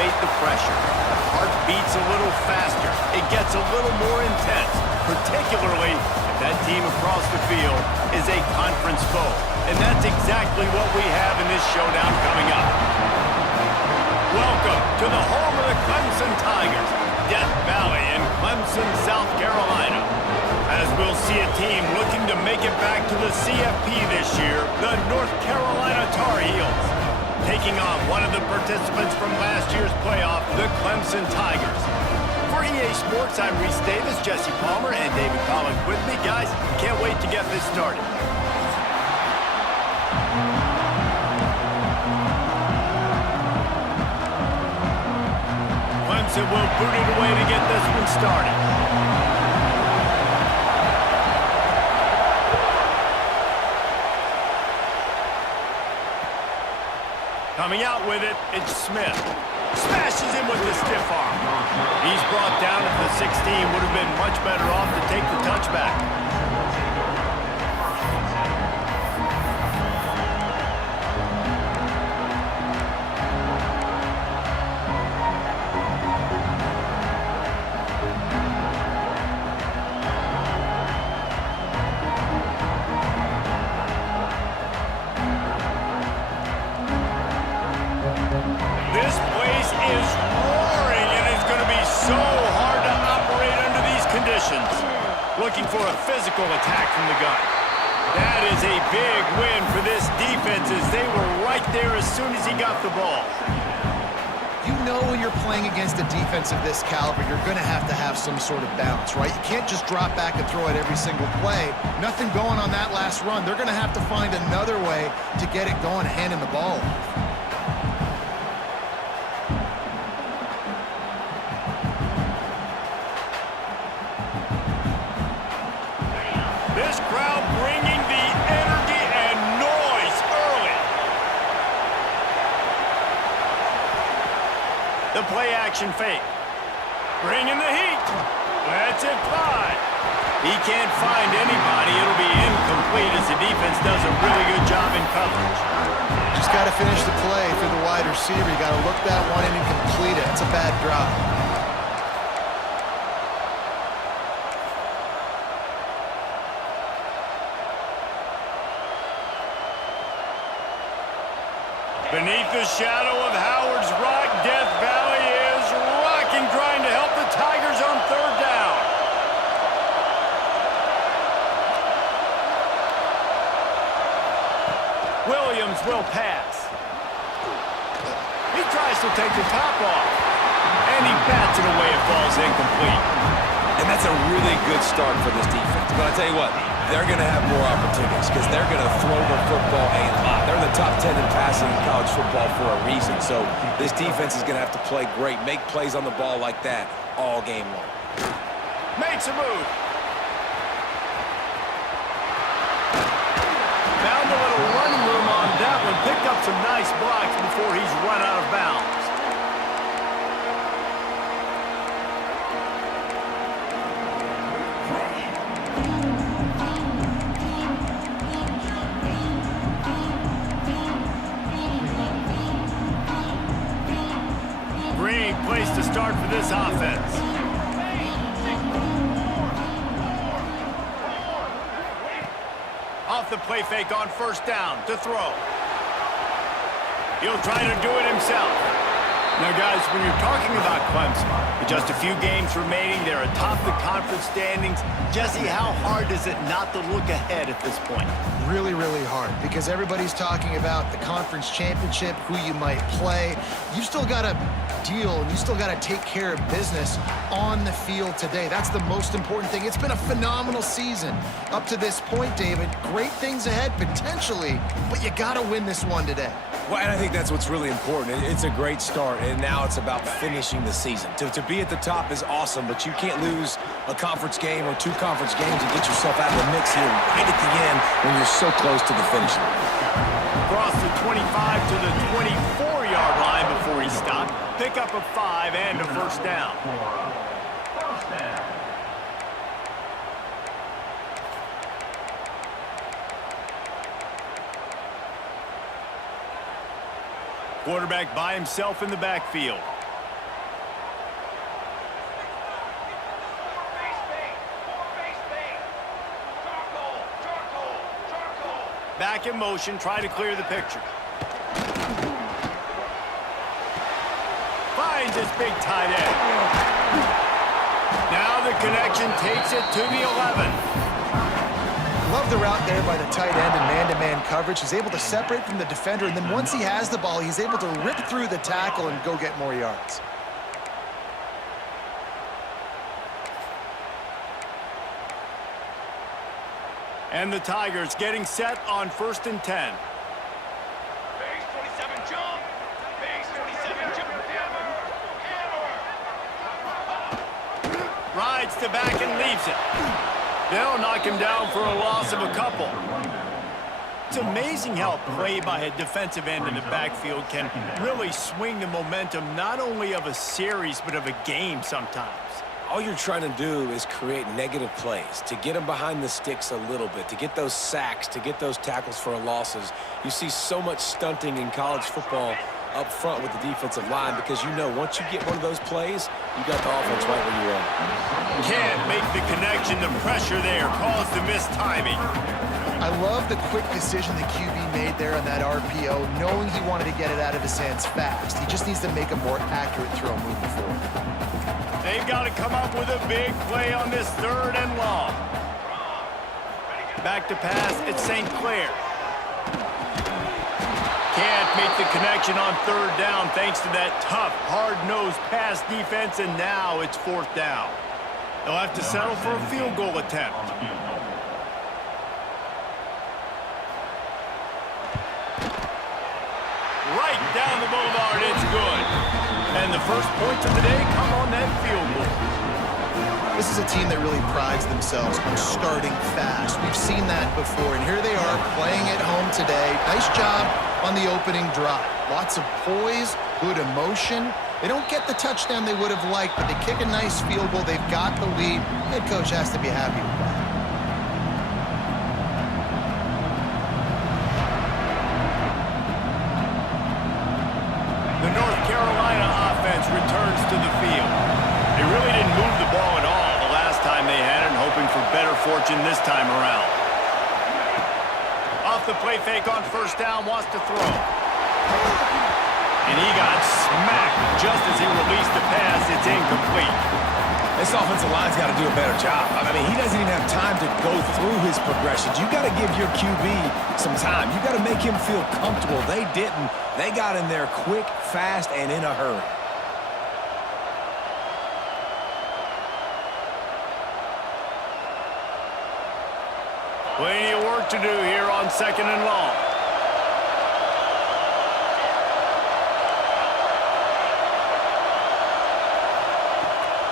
elevate the pressure. The heart beats a little faster. It gets a little more intense, particularly if that team across the field is a conference foe. And that's exactly what we have in this showdown coming up. Welcome to the home of the Clemson Tigers, Death Valley in Clemson, South Carolina. As we'll see a team looking to make it back to the CFP this year, the North Carolina Tar Heels. Taking on one of the participants from last year's playoff, the Clemson Tigers. For EA Sports, I'm Reese Davis, Jesse Palmer, and David Collins with me. Guys, can't wait to get this started. Clemson will boot it away to get this one started. Coming out with it, it's Smith. Smashes him with the stiff arm. He's brought down at the 16. Would have been much better off to take the touchback. This place is roaring, and it's going to be so hard to operate under these conditions. Looking for a physical attack from the gun. That is a big win for this defense as they were right there as soon as he got the ball. You know when you're playing against a defense of this caliber, you're going to have some sort of balance, right? You can't just drop back and throw it every single play. Nothing going on that last run. They're going to have to find another way to get it going, handing the ball off. This crowd bringing the energy and noise early. The play action fake. Bringing the heat. Lets it fly. He can't find anybody. It'll be incomplete as the defense does a really good job in coverage. Just got to finish the play through the wide receiver. You got to look that one in and complete it. It's a bad drop. Beneath the shadow of Howard's Rock, Death Valley is rocking, trying to help the Tigers on third down. Williams will pass. He tries to take the top off. And he bats it away. It falls incomplete. And that's a really good start for this defense. But I tell you what, they're going to have more opportunities because they're going to throw the football a lot. They're in the top 10 in passing in college football for a reason. So this defense is going to have to play great, make plays on the ball like that all game long. Makes a move. Found a little running room on that one. Picked up some nice blocks before he's run out of bounds. Great place to start for this offense. Off the play fake on first down to throw. He'll try to do it himself. Now, guys, when you're talking about Clemson, with just a few games remaining, they're atop the conference standings. Jesse, how hard is it not to look ahead at this point? Really, really hard because everybody's talking about the conference championship, who you might play. You still got to deal and you still got to take care of business on the field today. That's the most important thing. It's been a phenomenal season up to this point, David. Great things ahead potentially, but you got to win this one today. Well, and I think that's what's really important. It's a great start, and now it's about finishing the season. To be at the top is awesome, but you can't lose a conference game or two conference games and get yourself out of the mix here right at the end when you're so close to the finish line. Across the 25 to the 24-yard line before he stopped. Pick up a 5 and a first down. Quarterback by himself in the backfield. Back in motion, try to clear the picture. Finds his big tight end. Now the connection takes it to the 11. Love the route there by the tight end and man-to-man coverage. He's able to separate from the defender, and then once he has the ball, he's able to rip through the tackle and go get more yards. And the Tigers getting set on 1st and 10. Base 27 jump. Base 27 jump. Hammer. Rides to back and leaves it. They'll knock him down for a loss of a couple. It's amazing how play by a defensive end in the backfield can really swing the momentum not only of a series but of a game sometimes. All you're trying to do is create negative plays, to get them behind the sticks a little bit, to get those sacks, to get those tackles for losses. You see so much stunting in college football up front with the defensive line because you know once you get one of those plays, you got the offense right where you are. Can't make the connection. The pressure there caused the missed timing. I love the quick decision the QB made there on that RPO, knowing he wanted to get it out of his hands fast. He just needs to make a more accurate throw moving forward. They've got to come up with a big play on this 3rd and long. Back to pass, it's St. Clair. Can't make the connection on 3rd down thanks to that tough, hard-nosed pass defense, and now it's 4th down. They'll have to settle for a field goal attempt. Right down the boulevard, it's good. And the first points of the day come on that field goal. This is a team that really prides themselves on starting fast. We've seen that before, and here they are playing at home today. Nice job on the opening drive. Lots of poise, good emotion. They don't get the touchdown they would have liked, but they kick a nice field goal. They've got the lead. Head coach has to be happy with that. The North Carolina offense returns to the field. They really didn't move the ball at all the last time they had it, and hoping for better fortune this time around. Off the play fake on 1st down, wants to throw. And he got smacked just as he released the pass. It's incomplete. This offensive line's got to do a better job. I mean, he doesn't even have time to go through his progressions. You got to give your QB some time. You got to make him feel comfortable. They didn't. They got in there quick, fast, and in a hurry. Plenty of work to do here on 2nd and long.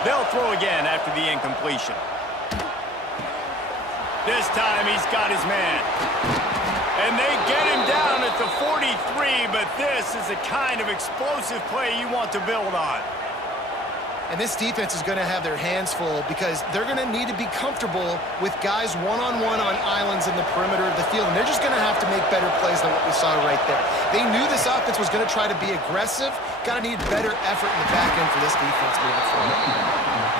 They'll throw again after the incompletion. This time he's got his man. And they get him down at the 43, but this is the kind of explosive play you want to build on. And this defense is going to have their hands full because they're going to need to be comfortable with guys one-on-one on islands in the perimeter of the field, and they're just going to have to make better plays than what we saw right there. They knew this offense was going to try to be aggressive. Got to need better effort in the back end for this defense moving forward.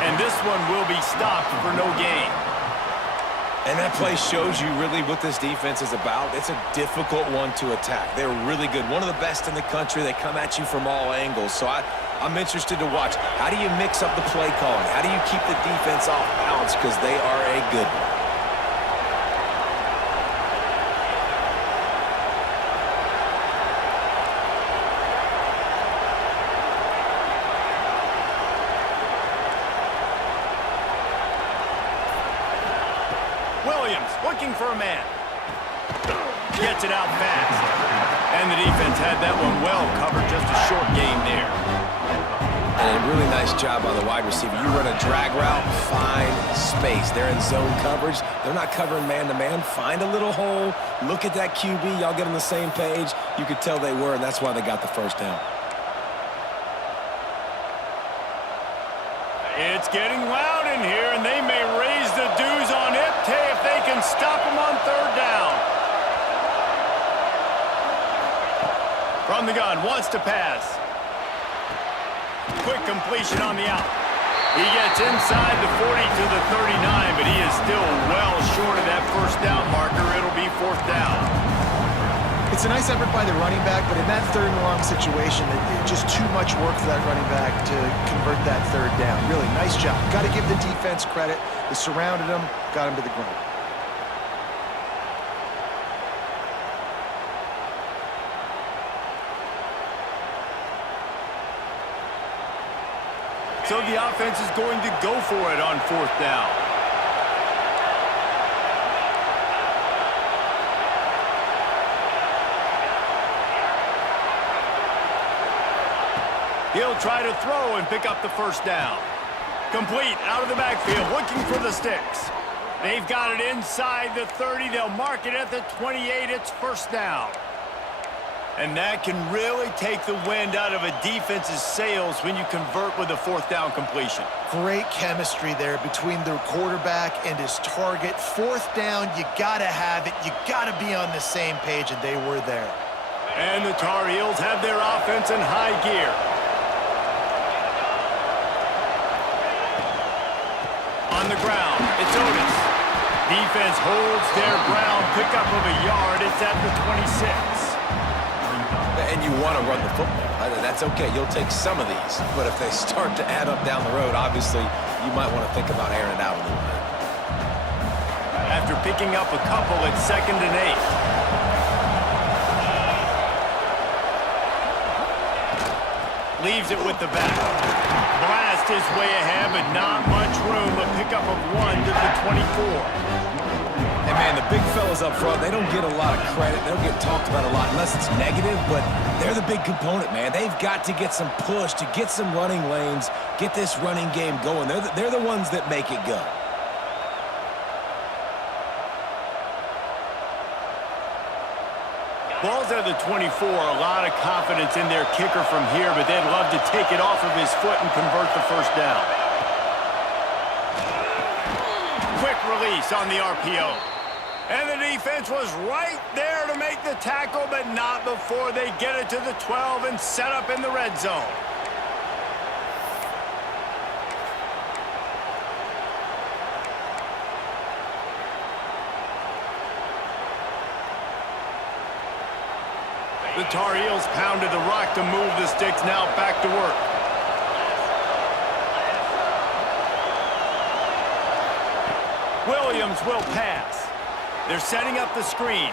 And this one will be stopped for no gain. And that play shows you really what this defense is about. It's a difficult one to attack. They're really good. One of the best in the country. They come at you from all angles. So I'm interested to watch. How do you mix up the play calling? How do you keep the defense off balance? Because they are a good one. Williams looking for a man. Gets it out fast. And the defense had that one well covered. Just a short game there. And a really nice job by the wide receiver. You run a drag route, find space. They're in zone coverage. They're not covering man-to-man. Find a little hole. Look at that QB. Y'all get on the same page. You could tell they were, and that's why they got the 1st down. It's getting loud in here, and they may raise the dues on it if they can stop them on 3rd down. From the gun, wants to pass. Quick completion on the out. He gets inside the 40 to the 39, but he is still well short of that 1st down marker. It'll be 4th down. It's a nice effort by the running back, but in that third and long situation, it's just too much work for that running back to convert that third down. Really, nice job. Got to give the defense credit. They surrounded him, got him to the ground. So the offense is going to go for it on fourth down. He'll try to throw and pick up the first down. Complete out of the backfield, looking for the sticks. They've got it inside the 30. They'll mark it at the 28. It's first down. And that can really take the wind out of a defense's sails when you convert with a fourth down completion. Great chemistry there between the quarterback and his target. Fourth down, you got to have it. You got to be on the same page, and they were there. And the Tar Heels have their offense in high gear. On the ground, it's Otis. Defense holds their ground, pickup of a yard. It's at the 26. And you want to run the football. That's okay. You'll take some of these. But if they start to add up down the road, obviously, you might want to think about airing it out a little bit. After picking up a couple, it's 2nd and 8. Leaves it with the back. Blast his way ahead, but not much room. A pickup of 1 to the 24. And, man, the big fellas up front, they don't get a lot of credit. They don't get talked about a lot unless it's negative, but they're the big component, man. They've got to get some push, to get some running lanes, get this running game going. They're the ones that make it go. Ball's at the 24. A lot of confidence in their kicker from here, but they'd love to take it off of his foot and convert the first down. Quick release on the RPO. And the defense was right there to make the tackle, but not before they get it to the 12 and set up in the red zone. The Tar Heels pounded the rock to move the sticks, now back to work. Williams will pass. They're setting up the screen.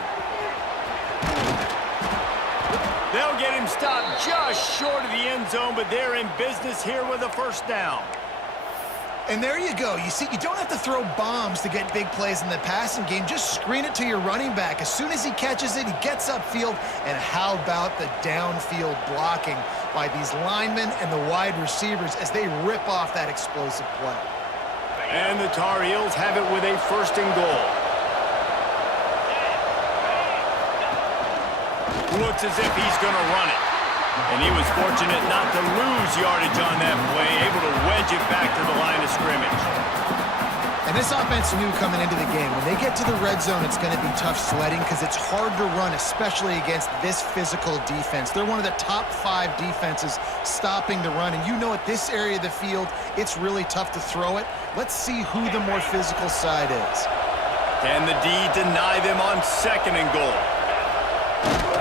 They'll get him stopped just short of the end zone, but they're in business here with a first down. And there you go. You see, you don't have to throw bombs to get big plays in the passing game. Just screen it to your running back. As soon as he catches it, he gets upfield. And how about the downfield blocking by these linemen and the wide receivers as they rip off that explosive play. And the Tar Heels have it with a first and goal. Looks as if he's going to run it. And he was fortunate not to lose yardage on that play, able to wedge it back to the line of scrimmage. And this offense knew coming into the game, when they get to the red zone, it's going to be tough sledding because it's hard to run, especially against this physical defense. They're one of the top 5 defenses stopping the run. And you know, at this area of the field, it's really tough to throw it. Let's see who the more physical side is. Can the D deny them on 2nd and goal?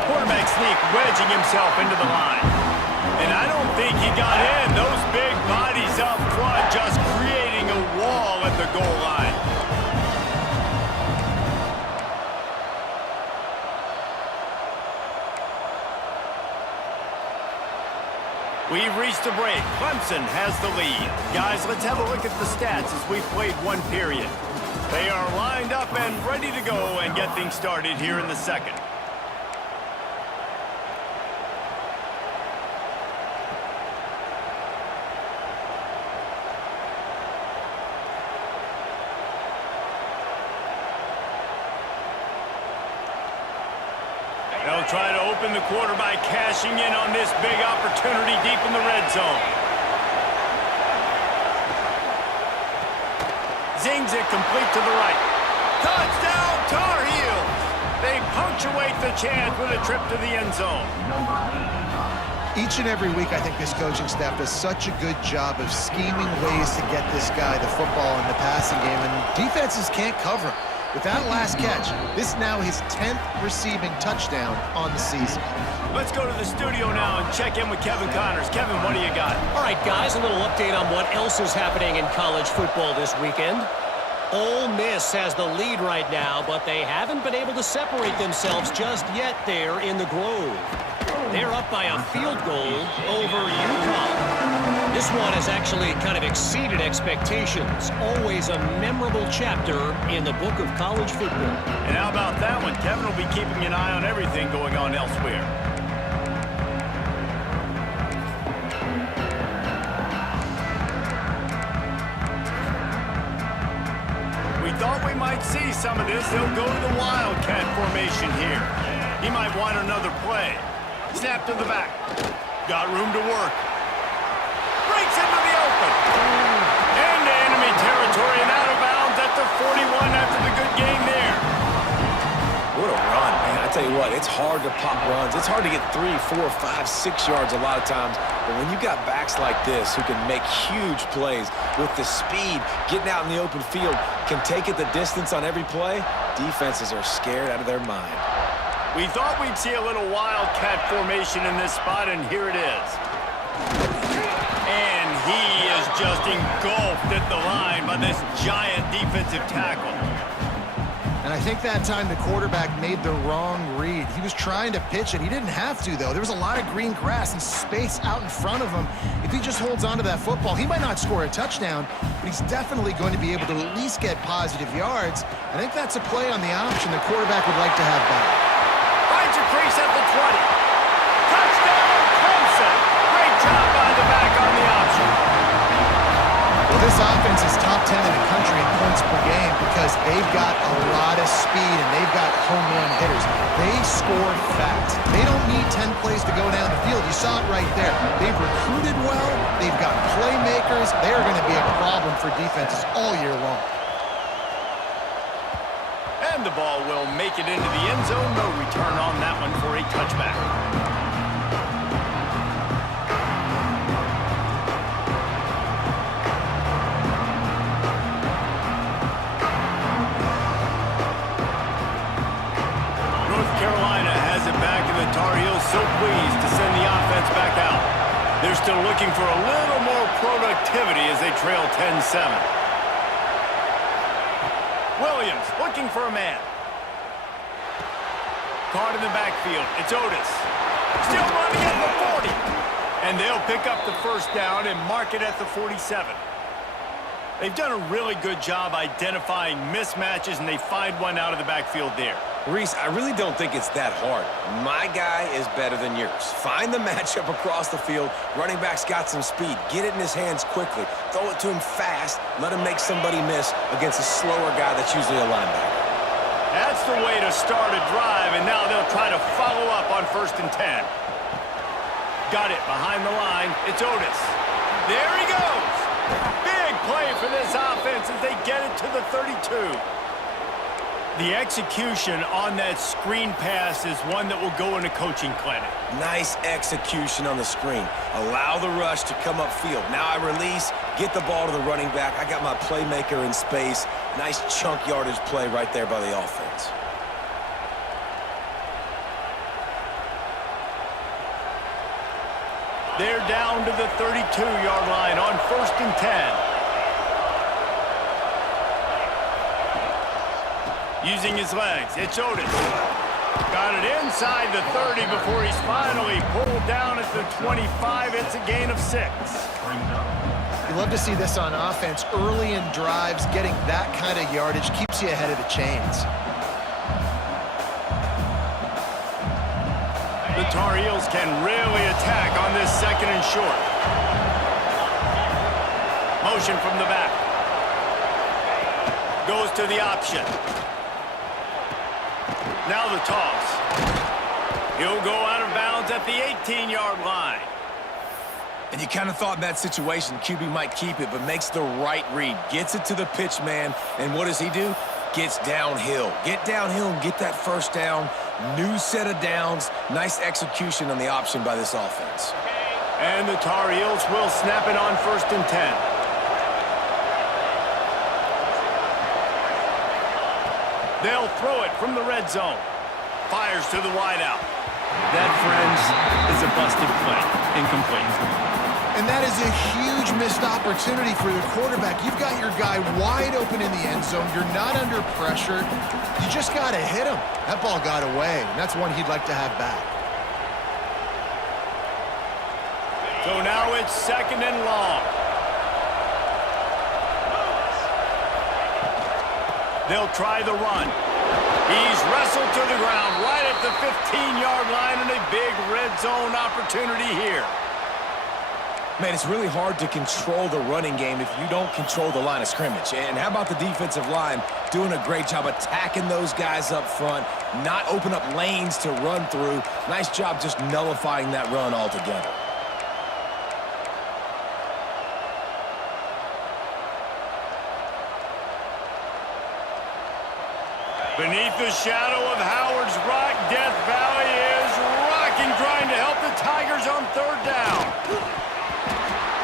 Quarterback sneak, wedging himself into the line. And I don't think he got in. Those big bodies up front just creating a wall at the goal line. We've reached a break. Clemson has the lead. Guys, let's have a look at the stats as we've played one period. They are lined up and ready to go and get things started here in the second. They'll try to open the quarter by cashing in on this big opportunity deep in the red zone. Zings it complete to the right. Touchdown, Tar Heels! They punctuate the chance with a trip to the end zone. Each and every week, I think this coaching staff does such a good job of scheming ways to get this guy the football in the passing game, and defenses can't cover him. With that last catch, this is now his 10th receiving touchdown on the season. Let's go to the studio now and check in with Kevin Connors. Kevin, what do you got? All right, guys, a little update on what else is happening in college football this weekend. Ole Miss has the lead right now, but they haven't been able to separate themselves just yet there in the Grove. They're up by a field goal over UConn. This one has actually kind of exceeded expectations. Always a memorable chapter in the book of college football. And how about that one? Kevin will be keeping an eye on everything going on elsewhere. We thought we might see some of this. They'll go to the Wildcat formation here. He might want another play. Snap to the back. Got room to work. Breaks into the open. Into enemy territory and out of bounds at the 41 after the good game there. What a run, man. I tell you what, it's hard to pop runs. It's hard to get 3, 4, 5, 6 yards a lot of times. But when you got backs like this who can make huge plays with the speed, getting out in the open field, can take it the distance on every play, defenses are scared out of their mind. We thought we'd see a little Wildcat formation in this spot, and here it is. And he is just engulfed at the line by this giant defensive tackle. And I think that time the quarterback made the wrong read. He was trying to pitch it. He didn't have to, though. There was a lot of green grass and space out in front of him. If he just holds on to that football, he might not score a touchdown, but he's definitely going to be able to at least get positive yards. I think that's a play on the option the quarterback would like to have back. Finds a crease at the 20. Touchdown, Clemson. Great job by the back on the option. Well, this offense is top 10 in the country in points per game because they've got a lot of speed and they've got home run hitters. They score fast. They don't need 10 plays to go down the field. You saw it right there. They've recruited well. They've got playmakers. They're going to be a problem for defenses all year long. And the ball will make it into the end zone. No return on that one for a touchback. North Carolina has it back, and the Tar Heels so pleased to send the offense back out. They're still looking for a little more productivity as they trail 10-7. Williams looking for a man. Caught in the backfield. It's Otis. Still running at the 40. And they'll pick up the first down and mark it at the 47. They've done a really good job identifying mismatches, and they find one out of the backfield there. Reese, I really don't think it's that hard. My guy is better than yours. Find the matchup across the field. Running back's got some speed. Get it in his hands quickly. Throw it to him fast. Let him make somebody miss against a slower guy that's usually a linebacker. That's the way to start a drive, and now they'll try to follow up on 1st and 10. Got it behind the line. It's Otis. There he goes. Big play for this offense as they get it to the 32. The execution on that screen pass is one that will go in a coaching clinic. Nice execution on the screen. Allow the rush to come upfield. Now I release, get the ball to the running back. I got my playmaker in space. Nice chunk yardage play right there by the offense. They're down to the 32-yard line on 1st and 10. Using his legs, it's Otis. Got it inside the 30 before he's finally pulled down at the 25. It's a gain of 6. You love to see this on offense. Early in drives, getting that kind of yardage keeps you ahead of the chains. The Tar Heels can really attack on this 2nd and short. Motion from the back. Goes to the option. Now the toss. He'll go out of bounds at the 18-yard line. And you kind of thought in that situation QB might keep it, but makes the right read. Gets it to the pitch man, and what does he do? Gets downhill. Get downhill and get that first down. New set of downs. Nice execution on the option by this offense. And the Tar Heels will snap it on 1st and 10. They'll throw it from the red zone. Fires to the wideout. That, friends, is a busted play. Incomplete. And that is a huge missed opportunity for the quarterback. You've got your guy wide open in the end zone. You're not under pressure. You just got to hit him. That ball got away, and that's one he'd like to have back. So now it's 2nd and long. They'll try the run. He's wrestled to the ground right at the 15-yard line, and a big red zone opportunity here. Man, it's really hard to control the running game if you don't control the line of scrimmage. And how about the defensive line doing a great job attacking those guys up front, not open up lanes to run through. Nice job just nullifying that run altogether. Beneath the shadow of Howard's Rock, Death Valley is rocking, trying to help the Tigers on 3rd down.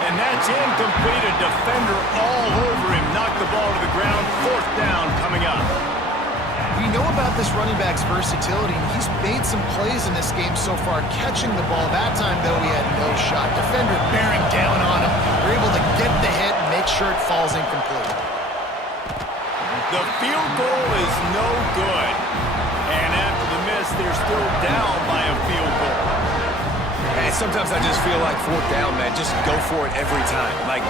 And that's incomplete. A defender all over him. Knocked the ball to the ground. 4th down coming up. We know about this running back's versatility, and he's made some plays in this game so far, catching the ball. That time, though, he had no shot. Defender bearing down on him. They're able to get the hit and make sure it falls incomplete. The field goal is no good. And after the miss, they're still down by a field goal. And sometimes I just feel like 4th down, man. Just go for it every time. Like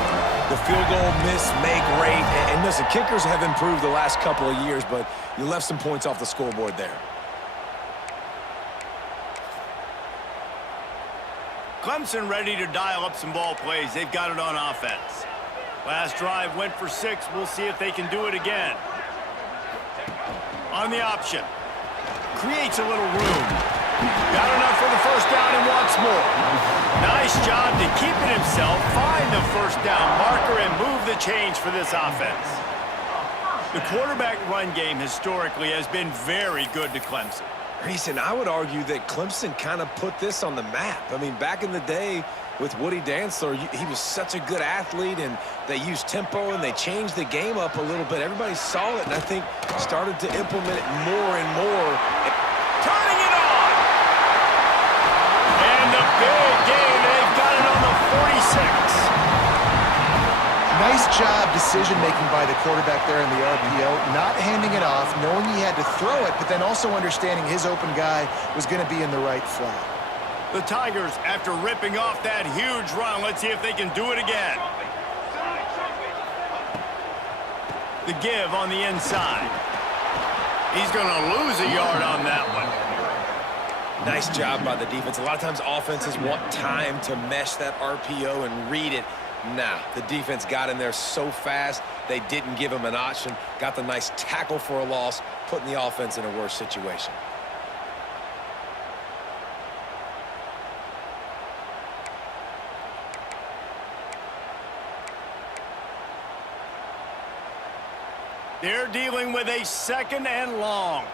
the field goal miss, make rate. And listen, kickers have improved the last couple of years, but you left some points off the scoreboard there. Clemson ready to dial up some ball plays. They've got it on offense. Last drive went for 6. We'll see if they can do it again. On the option. Creates a little room. Got enough for the 1st down and wants more. Nice job to keep it himself, find the 1st down marker, and move the change for this offense. The quarterback run game historically has been very good to Clemson. Reason, I would argue that Clemson kind of put this on the map. I mean, back in the day with Woody Dantzler, he was such a good athlete, and they used tempo, and they changed the game up a little bit. Everybody saw it, and I think started to implement it more and more. Turning it on! And a big gain. They've got it on the 46. Nice job decision-making by the quarterback there in the RPO, not handing it off, knowing he had to throw it, but then also understanding his open guy was going to be in the right flat. The Tigers, after ripping off that huge run, let's see if they can do it again. The give on the inside. He's going to lose a yard on that one. Nice job by the defense. A lot of times offenses want time to mesh that RPO and read it. Nah, the defense got in there so fast, they didn't give him an option. Got the nice tackle for a loss, putting the offense in a worse situation. They're dealing with a 2nd and long.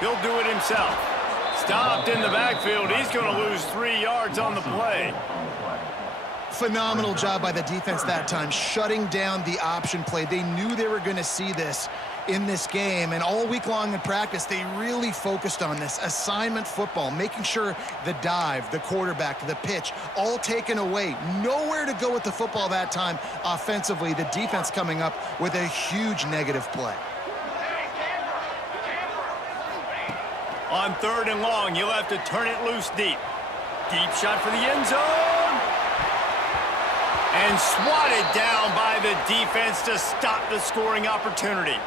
He'll do it himself. Stopped in the backfield. He's going to lose 3 yards on the play. Phenomenal job by the defense that time, shutting down the option play. They knew they were going to see this in this game, and all week long in practice, they really focused on this assignment football, making sure the dive, the quarterback, the pitch, all taken away. Nowhere to go with the football that time offensively. The defense coming up with a huge negative play. On 3rd and long, you'll have to turn it loose deep. Deep shot for the end zone. And swatted down by the defense to stop the scoring opportunity.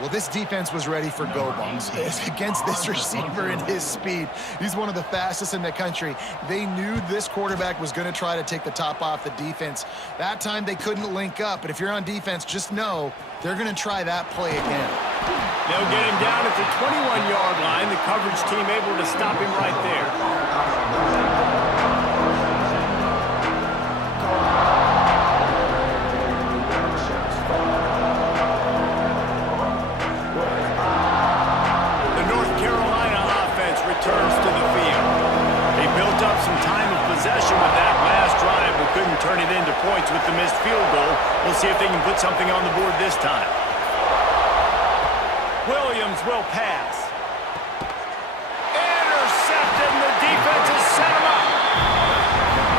Well, this defense was ready for go-bungs against this receiver and his speed. He's one of the fastest in the country. They knew this quarterback was going to try to take the top off the defense. That time they couldn't link up, but if you're on defense, just know they're going to try that play again. They'll get him down at the 21-yard line. The coverage team able to stop him right there. Returns to the field. They built up some time of possession with that last drive, but couldn't turn it into points with the missed field goal. We'll see if they can put something on the board this time. Williams will pass. Intercepted, and the defense has set him up.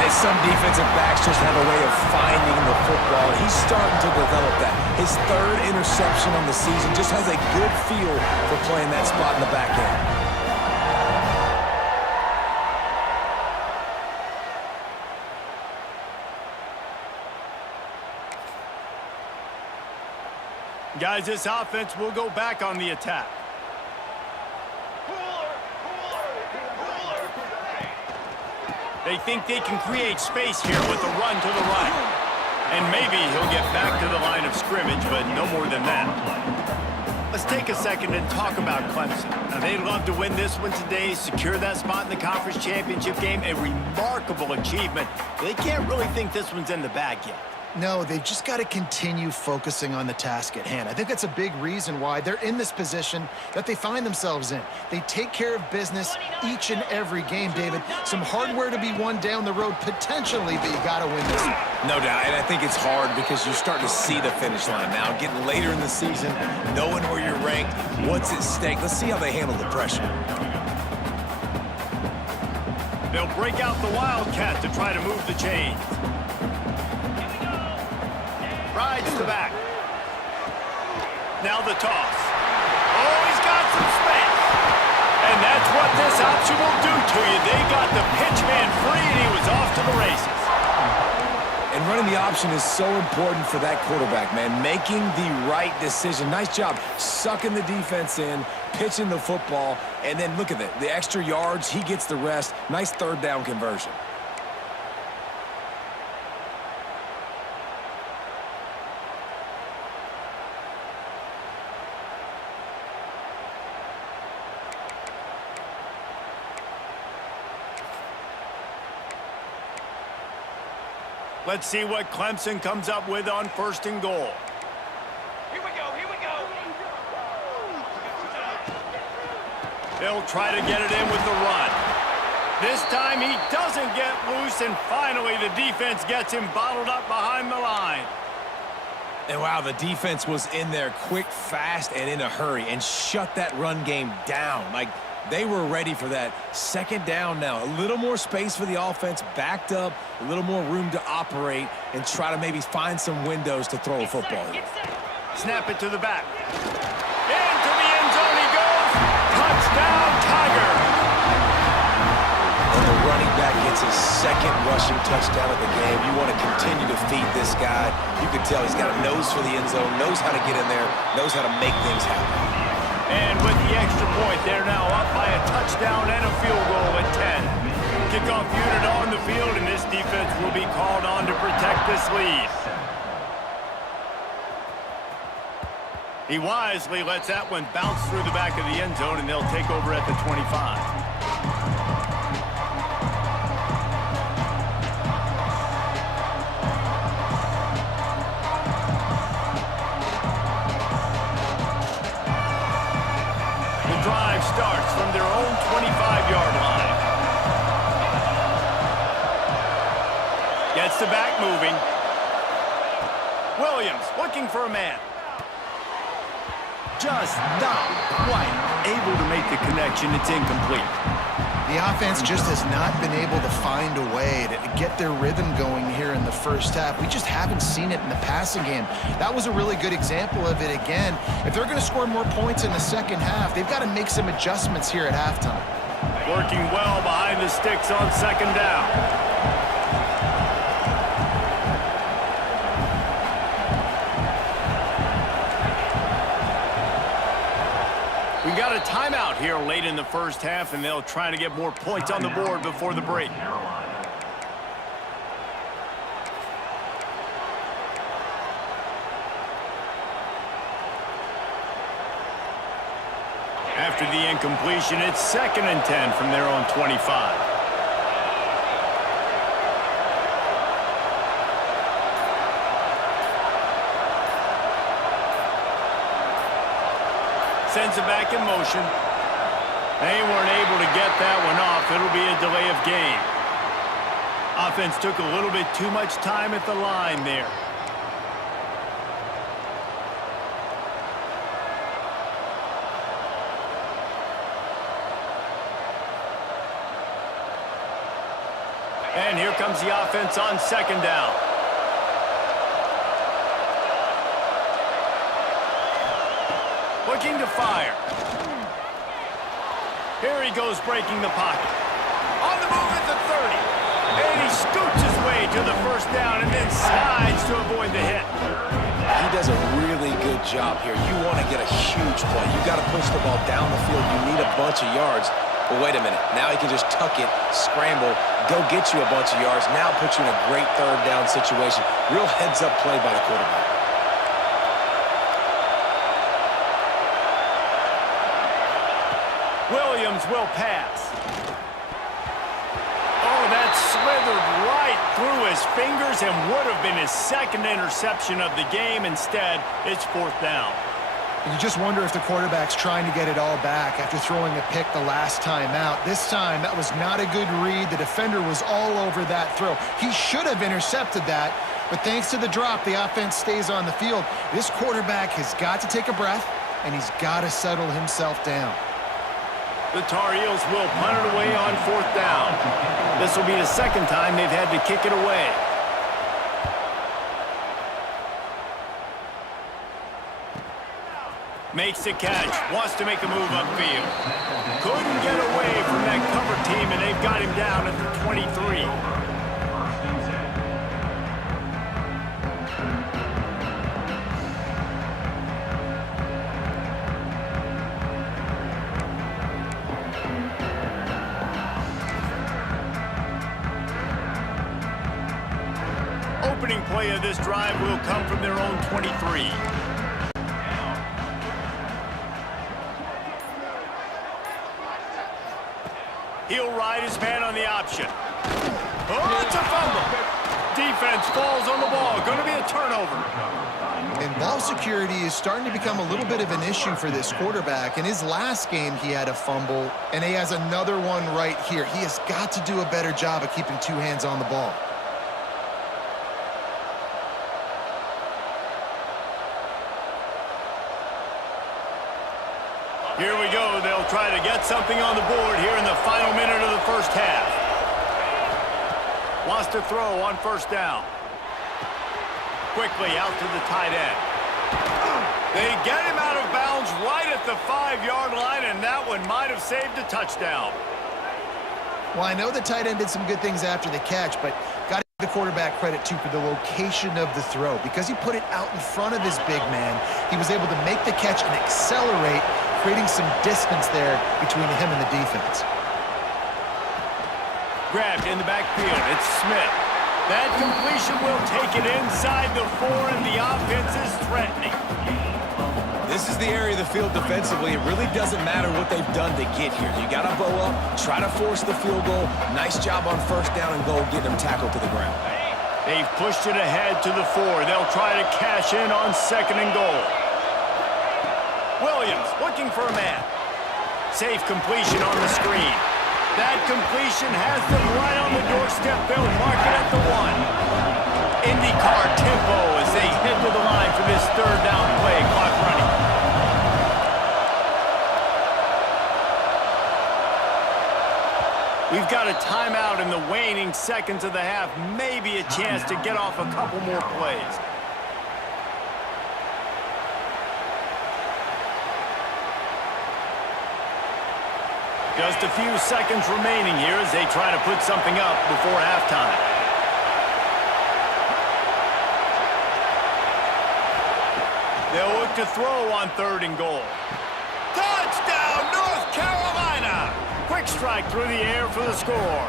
And some defensive backs just have a way of finding the football. He's starting to develop that. His third interception on the season, just has a good feel for playing that spot in the back end. Guys, this offense will go back on the attack. They think they can create space here with a run to the right. And maybe he'll get back to the line of scrimmage, but no more than that. Let's take a second and talk about Clemson. Now, they'd love to win this one today, secure that spot in the conference championship game, a remarkable achievement. They can't really think this one's in the bag yet. No, they've just got to continue focusing on the task at hand. I think that's a big reason why they're in this position that they find themselves in. They take care of business each and every game, David. Some hardware to be won down the road, potentially, but you got to win this one. No doubt, and I think it's hard because you're starting to see the finish line now. Getting later in the season, knowing where you're ranked, what's at stake. Let's see how they handle the pressure. They'll break out the Wildcat to try to move the chains. Rides the back. Now the toss. Oh, he's got some space. And that's what this option will do to you. They got the pitch man free, and he was off to the races. And running the option is so important for that quarterback, man. Making the right decision. Nice job sucking the defense in, pitching the football, and then look at it. The extra yards, he gets the rest. Nice third down conversion. Let's see what Clemson comes up with on 1st and goal. Here we go, here we go. They'll try to get it in with the run. This time he doesn't get loose, and finally the defense gets him bottled up behind the line. And wow, the defense was in there quick, fast, and in a hurry and shut that run game down. Like, they were ready for that. 2nd down now. A little more space for the offense, backed up, a little more room to operate and try to maybe find some windows to throw a football in. Snap it to the back. Into the end zone he goes. Touchdown, Tiger. And the running back gets his 2nd rushing touchdown of the game. You want to continue to feed this guy. You can tell he's got a nose for the end zone, knows how to get in there, knows how to make things happen. And with the extra point, they're now up by a touchdown and a field goal at 10. Kickoff unit on the field, and this defense will be called on to protect this lead. He wisely lets that one bounce through the back of the end zone, and they'll take over at the 25. Drive starts from their own 25-yard line. Gets the back moving. Williams looking for a man. Just not quite able to make the connection. It's incomplete. The offense just has not been able to find a way to get their rhythm going here in the first half. We just haven't seen it in the passing game. That was a really good example of it again. If they're going to score more points in the second half, they've got to make some adjustments here at halftime. Working well behind the sticks on 2nd down. We got a timeout here late in the first half, and they'll try to get more points on the board before the break. After the incompletion, it's 2nd and 10 from their own 25. Sends it back in motion. They weren't able to get that one off. It'll be a delay of game. Offense took a little bit too much time at the line there. And here comes the offense on second down. Looking to fire. Here he goes, breaking the pocket. On the move at the 30. And he scoots his way to the first down and then slides to avoid the hit. He does a really good job here. You want to get a huge play. You got to push the ball down the field. You need a bunch of yards. But wait a minute. Now he can just tuck it, scramble, go get you a bunch of yards. Now put you in a great third down situation. Real heads-up play by the quarterback. Williams will pass. Oh, that slithered right through his fingers and would have been his second interception of the game. Instead, it's fourth down. You just wonder if the quarterback's trying to get it all back after throwing a pick the last time out. This time, that was not a good read. The defender was all over that throw. He should have intercepted that, but thanks to the drop, the offense stays on the field. This quarterback has got to take a breath, and he's got to settle himself down. The Tar Heels will punt it away on fourth down. This will be the second time they've had to kick it away. Makes the catch, wants to make a move upfield. Couldn't get away from that cover team, and they've got him down at the 23. Opening play of this drive will come from their own 23. He'll ride his man on the option. Oh, it's a fumble. Defense falls on the ball. Going to be a turnover. And ball security is starting to become a little bit of an issue for this quarterback. In his last game, he had a fumble, and he has another one right here. He has got to do a better job of keeping two hands on the ball. Here we go. They'll try to get something on the board here in the final minute of the first half. Wants to throw on first down. Quickly out to the tight end. They get him out of bounds right at the 5-yard line, and that one might have saved a touchdown. Well, I know the tight end did some good things after the catch, but got to give the quarterback credit, too, for the location of the throw. Because he put it out in front of his big man, he was able to make the catch and accelerate, creating some distance there between him and the defense. Grabbed in the backfield. It's Smith. That completion will take it inside the 4, and the offense is threatening. This is the area of the field defensively. It really doesn't matter what they've done to get here. You got to bow up, try to force the field goal. Nice job on first down and goal, getting them tackled to the ground. They've pushed it ahead to the 4. They'll try to cash in on second and goal. Williams looking for a man. Safe completion on the screen. That completion has them right on the doorstep. They'll mark it at the 1. IndyCar tempo as they head to the line for this third down play. Clock running. We've got a timeout in the waning seconds of the half. Maybe a chance to get off a couple more plays. Just a few seconds remaining here as they try to put something up before halftime. They'll look to throw on third and goal. Touchdown, North Carolina! Quick strike through the air for the score.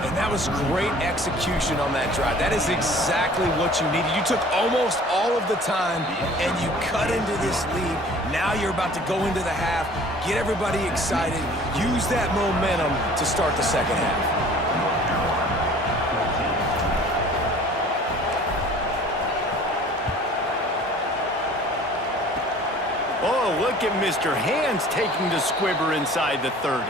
And that was great execution on that drive. That is exactly what you needed. You took almost all of the time, and you cut into this lead. Now you're about to go into the half, get everybody excited, use that momentum to start the second half. Oh, look at Mr. Hands taking the squibber inside the 30.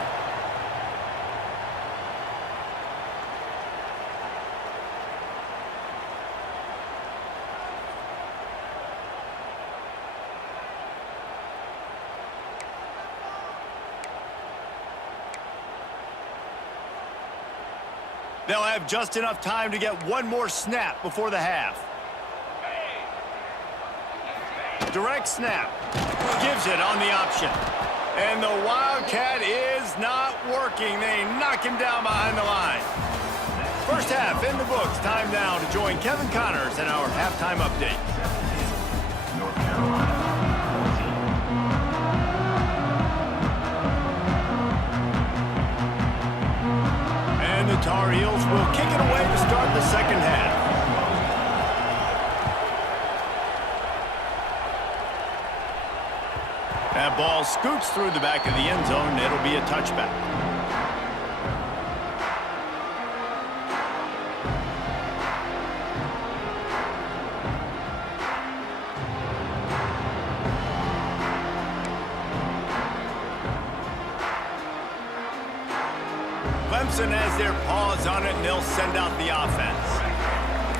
They'll have just enough time to get one more snap before the half. Direct snap. Gives it on the option. And the Wildcat is not working. They knock him down behind the line. First half in the books. Time now to join Kevin Connors in our halftime update. North Carolina. And the Tar Heels will kick it away to start the second half. That ball scoots through the back of the end zone. It'll be a touchback. Clemson has their paws on it, and they'll send out the offense.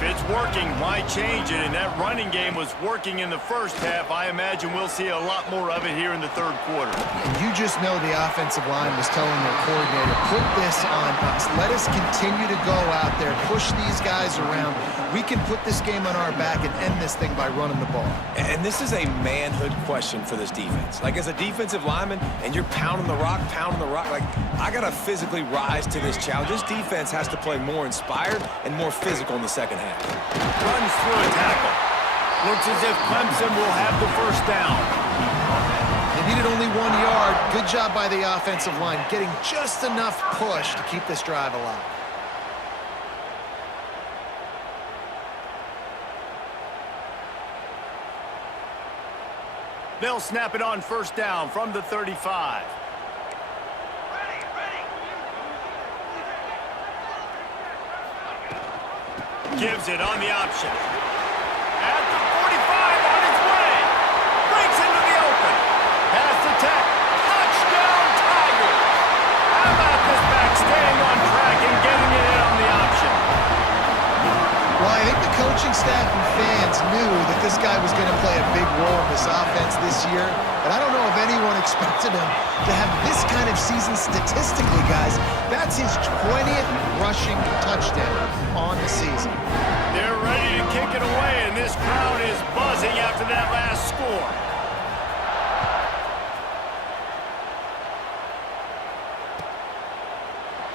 If it's working, why change it? And that running game was working in the first half. I imagine we'll see a lot more of it here in the third quarter. You just know the offensive line was telling their coordinator, put this on us. Let us continue to go out there, push these guys around. We can put this game on our back and end this thing by running the ball. And this is a manhood question for this defense. Like, as a defensive lineman, and you're pounding the rock, like, I got to physically rise to this challenge. This defense has to play more inspired and more physical in the second half. Runs through a tackle. Looks as if Clemson will have the first down. They needed only 1 yard. Good job by the offensive line, getting just enough push to keep this drive alive. They'll snap it on first down from the 35. Gives it on the option. At the 45 on its way. Breaks into the open. Pass to Tech. Touchdown Tigers. How about this back staying on track and getting it in on the option? Well, I think the coaching staff and fans knew that this guy was going to play a big role in this offense this year. But I don't know if anyone expected him to have this kind of season statistically, guys. That's his 20th rushing touchdown on the season. They're ready to kick it away, and this crowd is buzzing after that last score.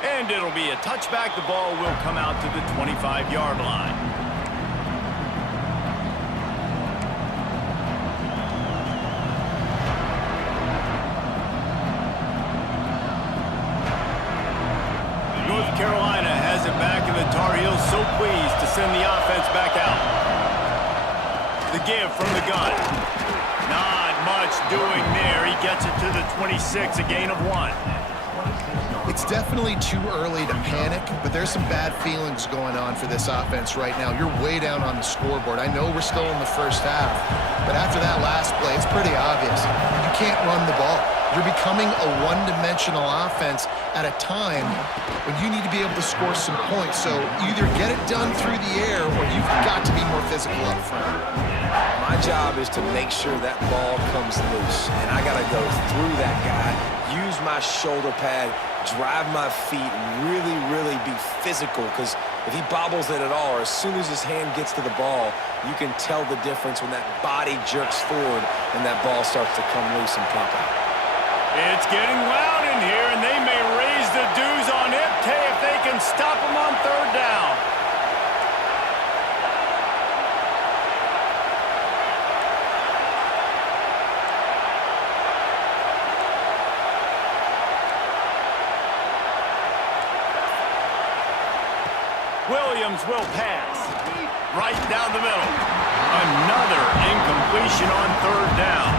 And it'll be a touchback. The ball will come out to the 25-yard line. North Carolina has it back, and the Tar Heels so pleased to send the offense back out. The give from the gun. Not much doing there. He gets it to the 26, a gain of 1. It's definitely too early to panic, but there's some bad feelings going on for this offense right now. You're way down on the scoreboard. I know we're still in the first half, but after that last play, it's pretty obvious. You can't run the ball. You're becoming a one-dimensional offense at a time when you need to be able to score some points. So either get it done through the air or you've got to be more physical up front. My job is to make sure that ball comes loose, and I got to go through that guy, use my shoulder pad, drive my feet, really, really be physical, because if he bobbles it at all, or as soon as his hand gets to the ball, you can tell the difference when that body jerks forward and that ball starts to come loose and pop out. It's getting loud in here, and they may raise the dues on Ipte if they can stop him on third down. Williams will pass. Right down the middle. Another incompletion on third down.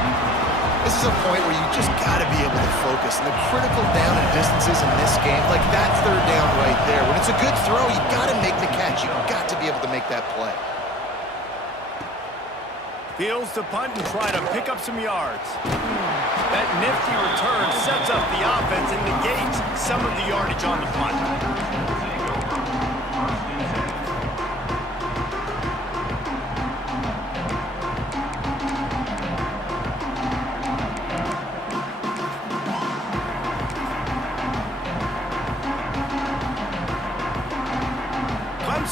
This is a point where you just got to be able to focus. And the critical down and distances in this game, like that third down right there, when it's a good throw, you got to make the catch. You got to be able to make that play. Fields to punt and try to pick up some yards. That nifty return sets up the offense and negates some of the yardage on the punt.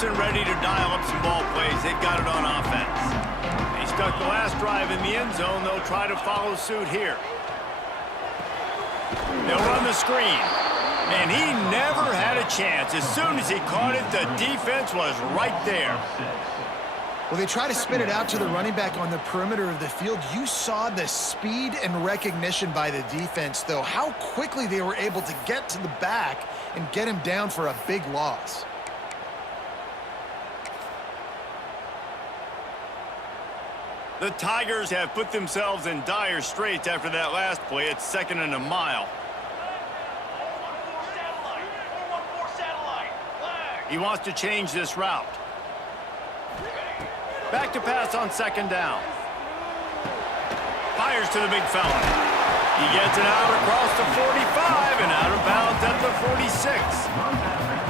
and ready to dial up some ball plays. They've got it on offense. They stuck the last drive in the end zone. They'll try to follow suit here. They'll run the screen. And he never had a chance. As soon as he caught it, the defense was right there. Well, they try to spit it out to the running back on the perimeter of the field. You saw the speed and recognition by the defense, though, how quickly they were able to get to the back and get him down for a big loss. The Tigers have put themselves in dire straits after that last play. It's 2nd and a mile. He wants to change this route. Back to pass on 2nd down. Fires to the big fella. He gets it out across the 45 and out of bounds at the 46.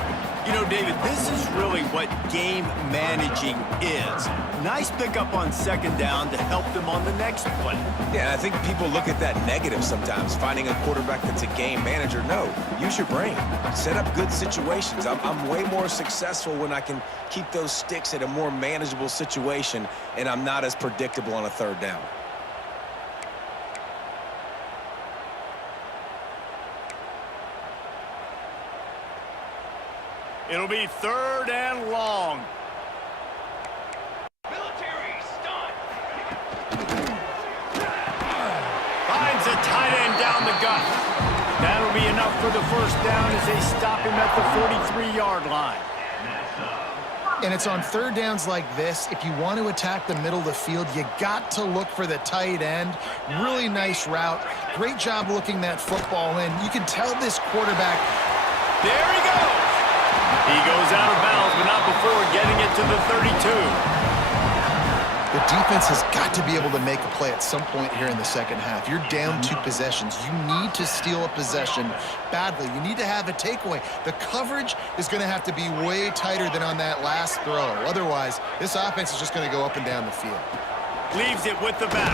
You know, David, this is really what game managing is. Nice pickup on 2nd down to help them on the next play. Yeah, I think people look at that negative sometimes, finding a quarterback that's a game manager. No, use your brain. Set up good situations. I'm way more successful when I can keep those sticks at a more manageable situation, and I'm not as predictable on a 3rd down. It'll be 3rd and long. Military stunt. Finds a tight end down the gut. That'll be enough for the 1st down as they stop him at the 43-yard line. And it's on 3rd downs like this. If you want to attack the middle of the field, you got to look for the tight end. Really nice route. Great job looking that football in. You can tell this quarterback. There he goes. He goes out of bounds, but not before getting it to the 32. The defense has got to be able to make a play at some point here in the 2nd half. You're down 2 possessions. You need to steal a possession badly. You need to have a takeaway. The coverage is going to have to be way tighter than on that last throw. Otherwise, this offense is just going to go up and down the field. Leaves it with the back.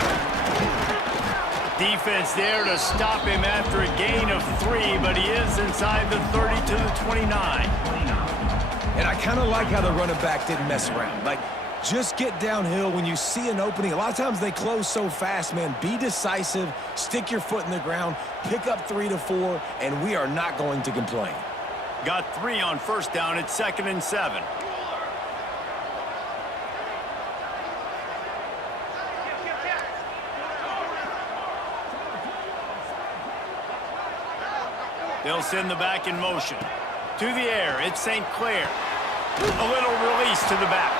Defense there to stop him after a gain of 3, but he is inside the 30 to the 29. And I kind of like how the running back didn't mess around. Like, just get downhill when you see an opening. A lot of times they close so fast, man. Be decisive, stick your foot in the ground, pick up 3 to 4, and we are not going to complain. Got 3 on 1st down. It's 2nd and 7. They'll send the back in motion. To the air, it's St. Clair. A little release to the back.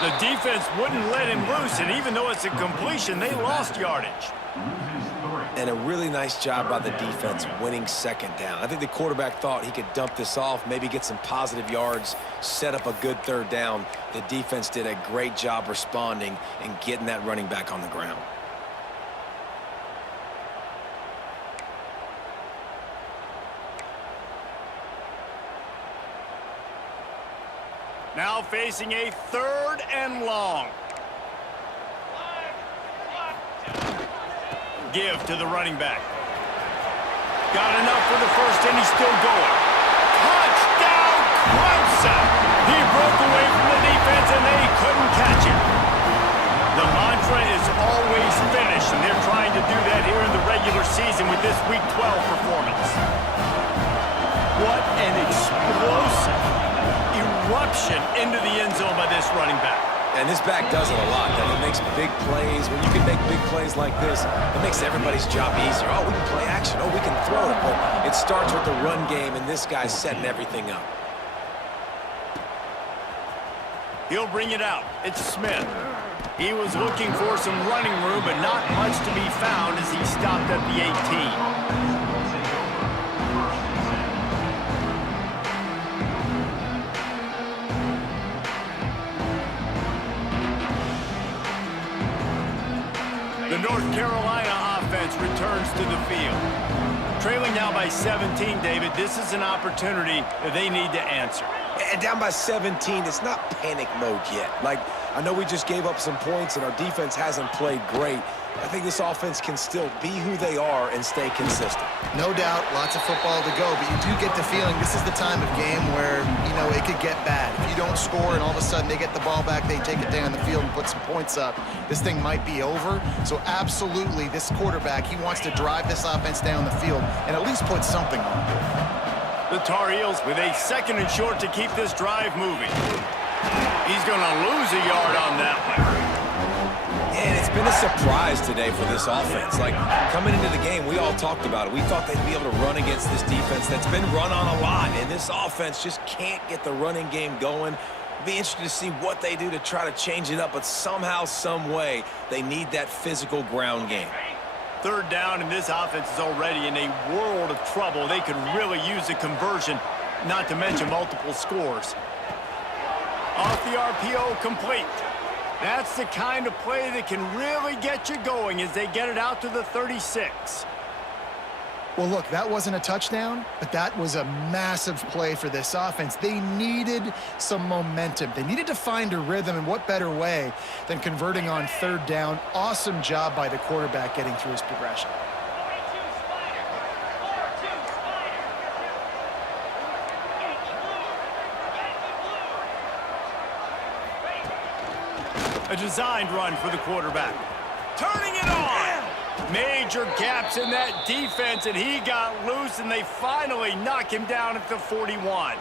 The defense wouldn't let him loose, and even though it's a completion, they lost yardage. And a really nice job by the defense winning 2nd down. I think the quarterback thought he could dump this off, maybe get some positive yards, set up a good 3rd down. The defense did a great job responding and getting that running back on the ground. Now facing a 3rd and long. Give to the running back. Got enough for the 1st, and he's still going. Touchdown, Clemson! He broke away from the defense, and they couldn't catch him. The mantra is always finish, and they're trying to do that here in the regular season with this Week 12 performance. What an explosive eruption into the end zone by this running back. And this back does it a lot. That it makes big plays. When you can make big plays like this, it makes everybody's job easier. Oh, we can play action. Oh, we can throw it. But it starts with the run game, and this guy's setting everything up. He'll bring it out. It's Smith. He was looking for some running room, but not much to be found as he stopped at the 18. The North Carolina offense returns to the field. Trailing now by 17, David, this is an opportunity that they need to answer. And down by 17, it's not panic mode yet. Like, I know we just gave up some points and our defense hasn't played great. I think this offense can still be who they are and stay consistent. No doubt, lots of football to go, but you do get the feeling this is the time of game where, you know, it could get bad. If you don't score and all of a sudden they get the ball back, they take it down the field and put some points up, this thing might be over. So absolutely, this quarterback, he wants to drive this offense down the field and at least put something on it. The Tar Heels with a 2nd and short to keep this drive moving. He's going to lose a yard on that one. And it's been a surprise today for this offense. Like, coming into the game, we all talked about it. We thought they'd be able to run against this defense that's been run on a lot, and this offense just can't get the running game going. Be interested to see what they do to try to change it up, but somehow, some way, they need that physical ground game. 3rd down, and this offense is already in a world of trouble. They could really use a conversion, not to mention multiple scores. Off the RPO, complete. That's the kind of play that can really get you going as they get it out to the 36. Well, look, that wasn't a touchdown, but that was a massive play for this offense. They needed some momentum. They needed to find a rhythm, and what better way than converting on 3rd down. Awesome job by the quarterback getting through his progression. A designed run for the quarterback. Turning it on! Major gaps in that defense, and he got loose, and they finally knock him down at the 41.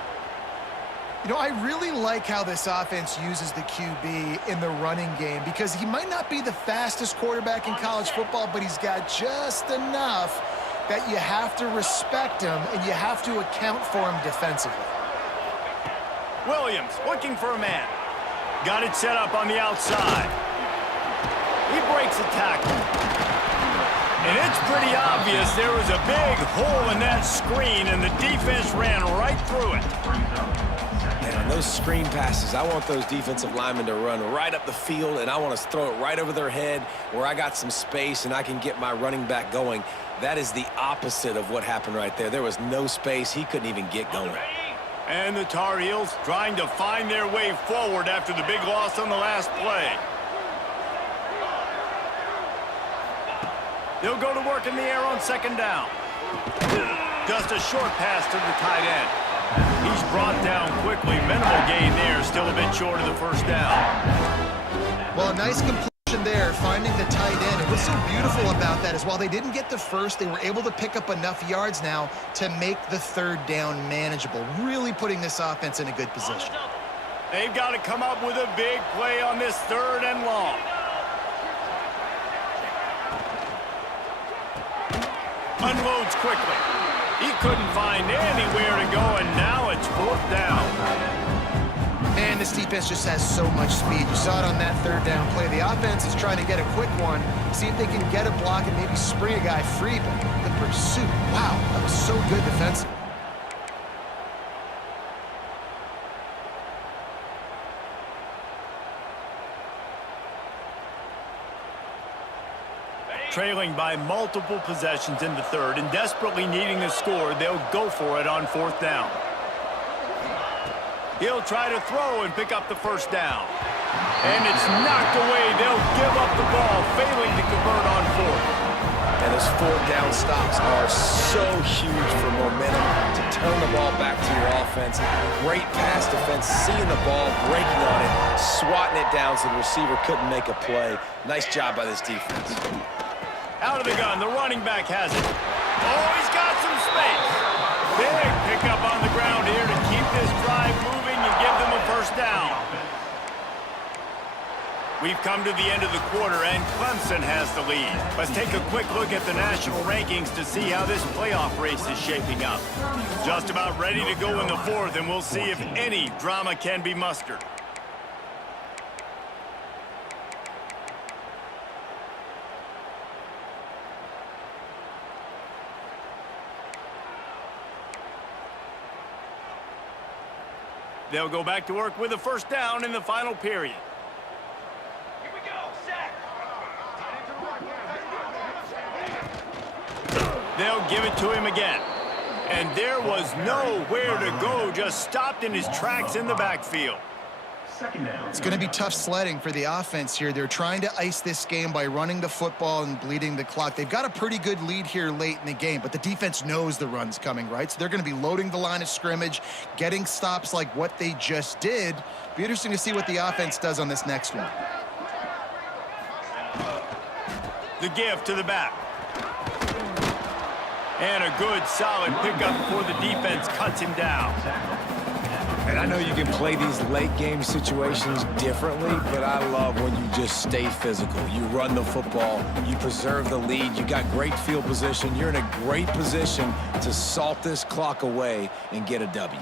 You know, I really like how this offense uses the QB in the running game because he might not be the fastest quarterback in college football, but he's got just enough that you have to respect him and you have to account for him defensively. Williams looking for a man. Got it set up on the outside. He breaks a tackle. And it's pretty obvious there was a big hole in that screen, and the defense ran right through it. And on those screen passes, I want those defensive linemen to run right up the field, and I want to throw it right over their head where I got some space and I can get my running back going. That is the opposite of what happened right there. There was no space. He couldn't even get going. And the Tar Heels trying to find their way forward after the big loss on the last play. They'll go to work in the air on 2nd down. Just a short pass to the tight end. He's brought down quickly. Minimal gain there, still a bit short of the 1st down. Well, a nice completion there, finding the tight end. And what's so beautiful about that is while they didn't get the first, they were able to pick up enough yards now to make the 3rd down manageable, really putting this offense in a good position. They've got to come up with a big play on this 3rd and long. Unloads quickly. He couldn't find anywhere to go, and now it's 4th down. Man, this defense just has so much speed. You saw it on that 3rd down play. The offense is trying to get a quick one, see if they can get a block and maybe spring a guy free, but the pursuit, wow, that was so good defensively. Trailing by multiple possessions in the 3rd and desperately needing a score, they'll go for it on 4th down. He'll try to throw and pick up the 1st down. And it's knocked away. They'll give up the ball, failing to convert on 4th. And those 4th down stops are so huge for momentum to turn the ball back to your offense. Great pass defense, seeing the ball, breaking on it, swatting it down so the receiver couldn't make a play. Nice job by this defense. Out of the gun, the running back has it. Oh, he's got some space. Big pickup on the ground here to keep this drive moving and give them a 1st down. We've come to the end of the quarter, and Clemson has the lead. Let's take a quick look at the national rankings to see how this playoff race is shaping up. Just about ready to go in the 4th, and we'll see if any drama can be mustered. They'll go back to work with a 1st down in the final period. Here we go, set. They'll give it to him again. And there was nowhere to go, just stopped in his tracks in the backfield. Second down. It's going to be tough sledding for the offense here. They're trying to ice this game by running the football and bleeding the clock. They've got a pretty good lead here late in the game, but the defense knows the run's coming, right? So they're going to be loading the line of scrimmage, getting stops like what they just did. Be interesting to see what the offense does on this next one. The give to the back. And a good, solid pickup before the defense cuts him down. And I know you can play these late game situations differently, but I love when you just stay physical. You run the football, you preserve the lead, you got great field position. You're in a great position to salt this clock away and get a W.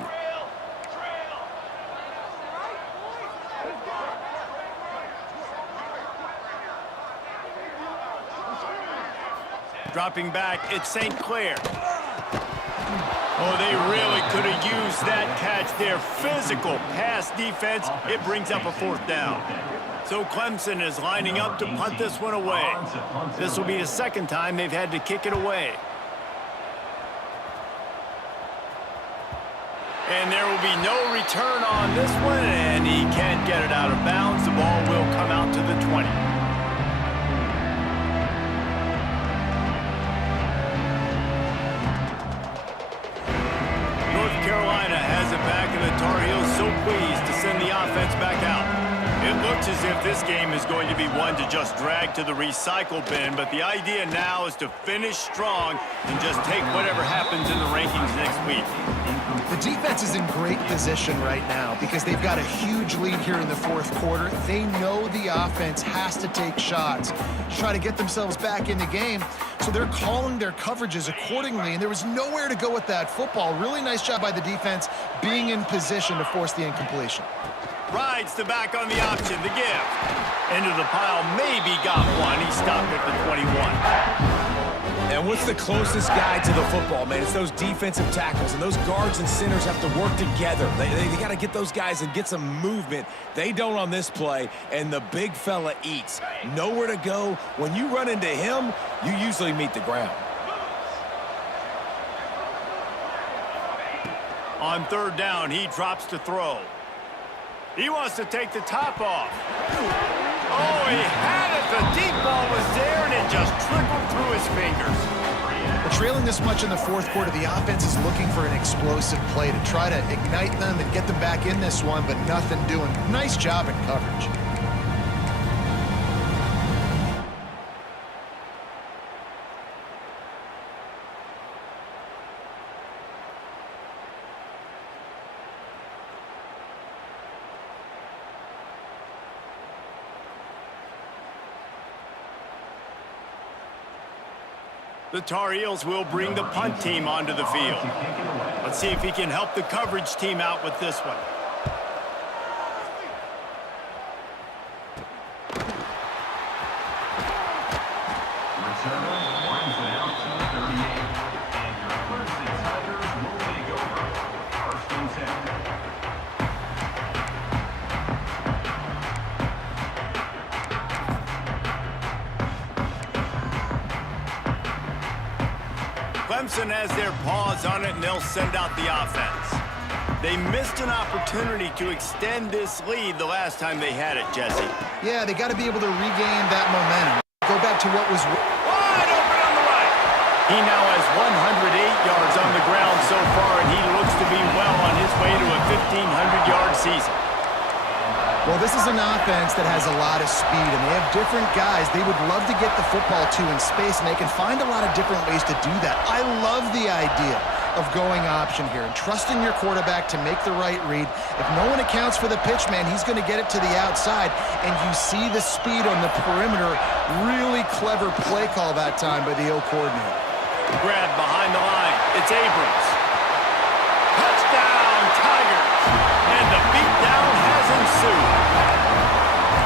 Dropping back, it's St. Clair. Oh, they really could have used that catch there. Physical pass defense. It brings up a fourth down. So Clemson is lining up to punt this one away. This will be the second time they've had to kick it away. And there will be no return on this one, and he can't get it out of bounds. The ball will come out to the 20. Carolina has it back, and the Tar Heels so pleased to send the offense back out. It looks as if this game is going to be one to just drag to the recycle bin, but the idea now is to finish strong and just take whatever happens in the rankings next week. The defense is in great position right now because they've got a huge lead here in the fourth quarter. They know the offense has to take shots to try to get themselves back in the game, so they're calling their coverages accordingly, and there was nowhere to go with that football. Really nice job by the defense being in position to force the incompletion. Rides the back on the option, the give. Into the pile, maybe got one. He stopped at the 21. And what's the closest guy to the football, man? It's those defensive tackles, and those guards and centers have to work together. They got to get those guys and get some movement. They don't on this play, and the big fella eats. Nowhere to go. When you run into him, you usually meet the ground. On third down, he drops to throw. He wants to take the top off. Oh, he had it. The deep ball was there, and it just trickled through his fingers. Well, trailing this much in the fourth quarter, the offense is looking for an explosive play to try to ignite them and get them back in this one, but nothing doing. Nice job in coverage. The Tar Heels will bring the punt team onto the field. Let's see if he can help the coverage team out with this one. Returner winds it out to the 38. And your Clemson Tigers will take over. First and 10. Clemson has their paws on it, and they'll send out the offense. They missed an opportunity to extend this lead the last time they had it, Jesse. Yeah, they got to be able to regain that momentum. Go back to what was... Wide open on the right. He now has 108 yards on the ground so far, and he looks to be well on his way to a 1,500-yard season. Well, this is an offense that has a lot of speed, and they have different guys they would love to get the football to in space, and they can find a lot of different ways to do that. I love the idea of going option here and trusting your quarterback to make the right read. If no one accounts for the pitch, man, he's going to get it to the outside, and you see the speed on the perimeter. Really clever play call that time by the O coordinator. Grab behind the line. It's Abrams. Touchdown, Tigers! And the beatdown has ensued.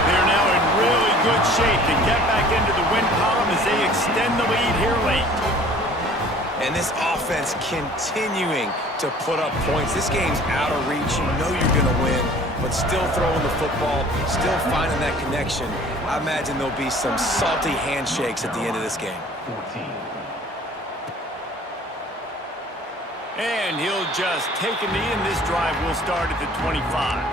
They're now in really good shape to get back into the win column as they extend the lead here late. And this offense continuing to put up points. This game's out of reach. You know you're going to win, but still throwing the football, still finding that connection. I imagine there'll be some salty handshakes at the end of this game. 14. And he'll just take a knee, and this drive will start at the 25.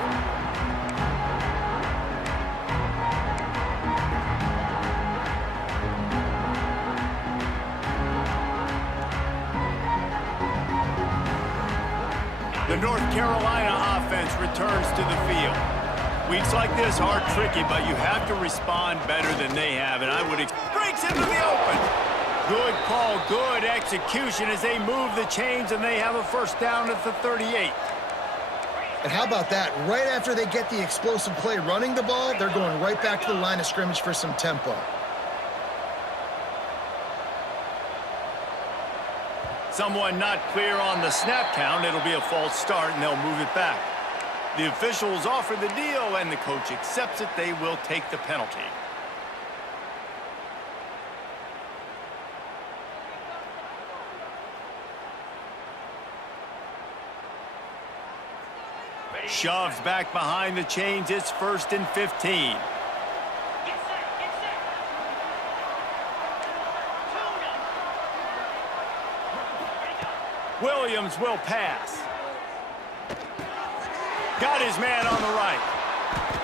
The North Carolina offense returns to the field. Weeks like this are tricky, but you have to respond better than they have, and I would breaks into the open. Good call, good execution as they move the chains, and they have a first down at the 38. And how about that? Right after they get the explosive play running the ball, they're going right back to the line of scrimmage for some tempo. Someone not clear on the snap count. It'll be a false start, and they'll move it back. The officials offer the deal, and the coach accepts it. They will take the penalty. Shoves back behind the chains. It's 1st and 15. Get set, get set. Williams will pass. Got his man on the right.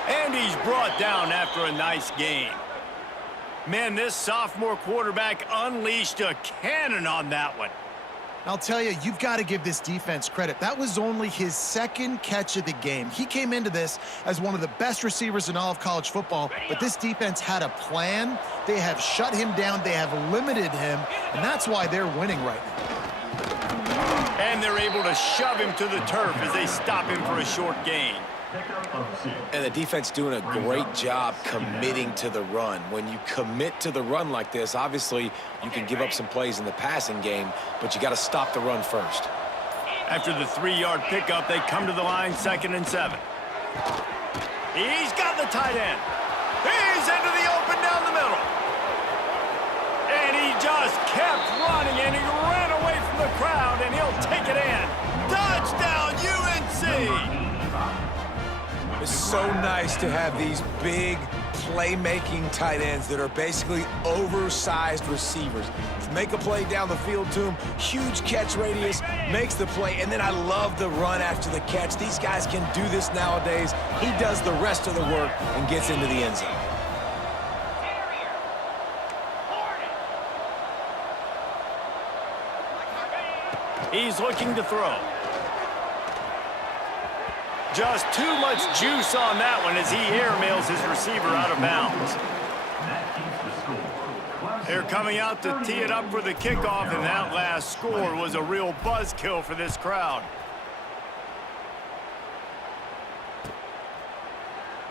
And he's brought down after a nice gain. Man, this sophomore quarterback unleashed a cannon on that one. I'll tell you, you've got to give this defense credit. That was only his second catch of the game. He came into this as one of the best receivers in all of college football, but this defense had a plan. They have shut him down. They have limited him, and that's why they're winning right now. And they're able to shove him to the turf as they stop him for a short gain. And the defense doing a great job committing to the run. When you commit to the run like this, obviously you can give up some plays in the passing game, but you got to stop the run first. After the 3-yard pickup, they come to the line, 2nd and 7. He's got the tight end. He's into the open down the middle. And he just kept running, and he ran away from the crowd, and he'll take it in. Touchdown, UNC! It's so nice to have these big playmaking tight ends that are basically oversized receivers. Make a play down the field to him, huge catch radius, makes the play, and then I love the run after the catch. These guys can do this nowadays. He does the rest of the work and gets into the end zone. He's looking to throw. Just too much juice on that one as he airmails his receiver out of bounds. They're coming out to tee it up for the kickoff, and that last score was a real buzzkill for this crowd.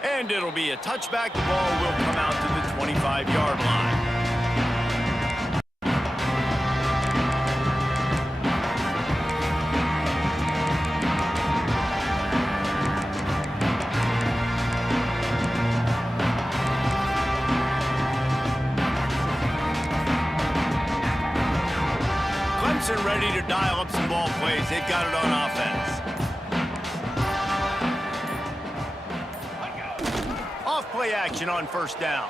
And it'll be a touchback. The ball will come out to the 25-yard line. Ready to dial up some ball plays. They've got it on offense. Off-play action on 1st down.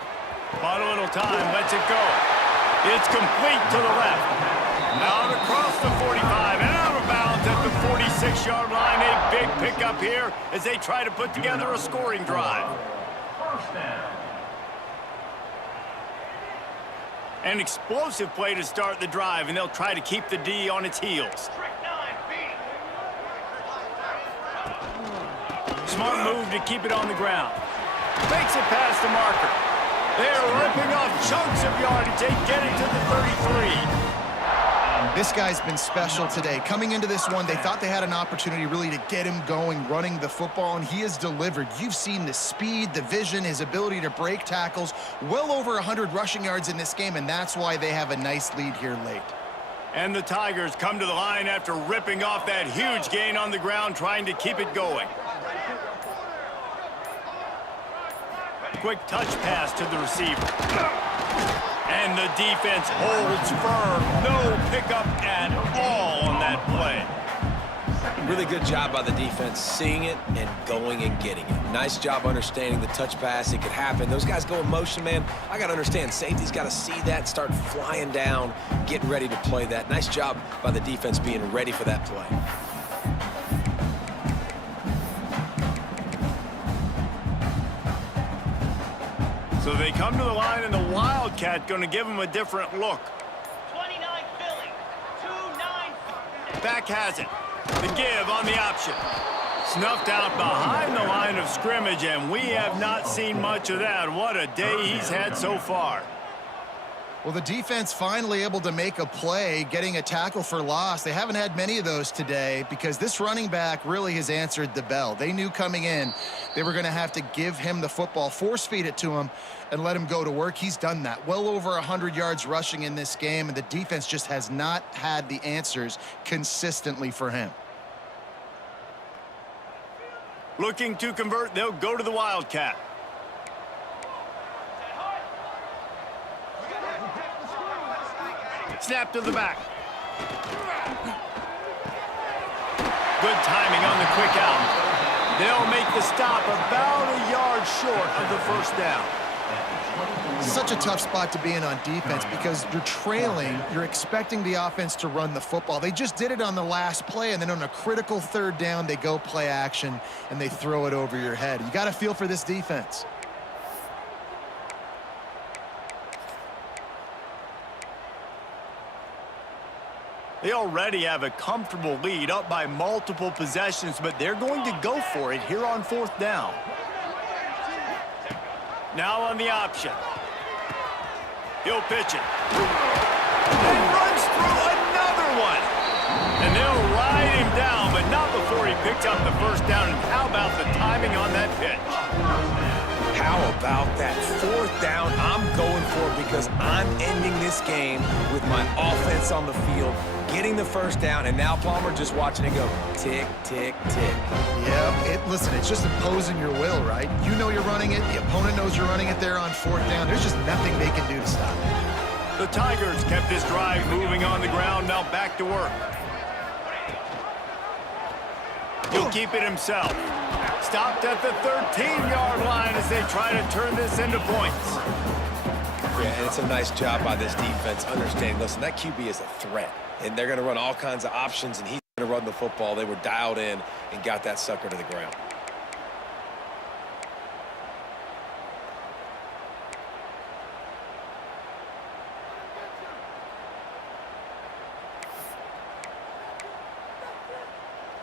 But a little time, lets it go. It's complete to the left. Out across the 45 and out of bounds at the 46-yard line. A big pickup here as they try to put together a scoring drive. First down. An explosive play to start the drive, and they'll try to keep the D on its heels. Smart move to keep it on the ground. Makes it past the marker. They're ripping off chunks of yardage. They get it to the 33. This guy's been special today. Coming into this one, they thought they had an opportunity really to get him going, running the football, and he has delivered. You've seen the speed, the vision, his ability to break tackles, well over 100 rushing yards in this game, and that's why they have a nice lead here late. And the Tigers come to the line after ripping off that huge gain on the ground, trying to keep it going. Quick touch pass to the receiver. And the defense holds firm. No pickup at all on that play. Really good job by the defense, seeing it and going and getting it. Nice job understanding the touch pass. It could happen. Those guys go in motion, man. I got to understand, safety's got to see that, start flying down, getting ready to play that. Nice job by the defense being ready for that play. So they come to the line, and the Wildcat going to give them a different look. 29 Philly, 2-9. Back has it. The give on the option. Snuffed out behind the line of scrimmage, and we have not seen much of that. What a day he's had so far. Well, the defense finally able to make a play, getting a tackle for loss. They haven't had many of those today because this running back really has answered the bell. They knew coming in they were going to have to give him the football, force feed it to him, and let him go to work. He's done that. Well over 100 yards rushing in this game, and the defense just has not had the answers consistently for him. Looking to convert, they'll go to the Wildcat. Snap to the back. Good timing on the quick out. They'll make the stop about a yard short of the first down. Such a tough spot to be in on defense because you're trailing, you're expecting the offense to run the football. They just did it on the last play, and then on a critical third down, they go play action, and they throw it over your head. You got to feel for this defense. They already have a comfortable lead, up by multiple possessions, but they're going to go for it here on fourth down. Now on the option. He'll pitch it. And runs through another one. And they'll ride him down, but not before he picks up the first down. And how about the timing on that pitch? How about that fourth down? I'm going for it because I'm ending this game with my offense on the field, getting the first down, and now Palmer just watching it go tick, tick, tick. Yeah, listen, it's just imposing your will, right? You know you're running it. The opponent knows you're running it there on fourth down. There's just nothing they can do to stop it. The Tigers kept this drive moving on the ground. Now back to work. He'll keep it himself. Stopped at the 13-yard line as they try to turn this into points. Yeah, and it's a nice job by this defense. Understand, listen, that QB is a threat, and they're going to run all kinds of options, and he's going to run the football. They were dialed in and got that sucker to the ground.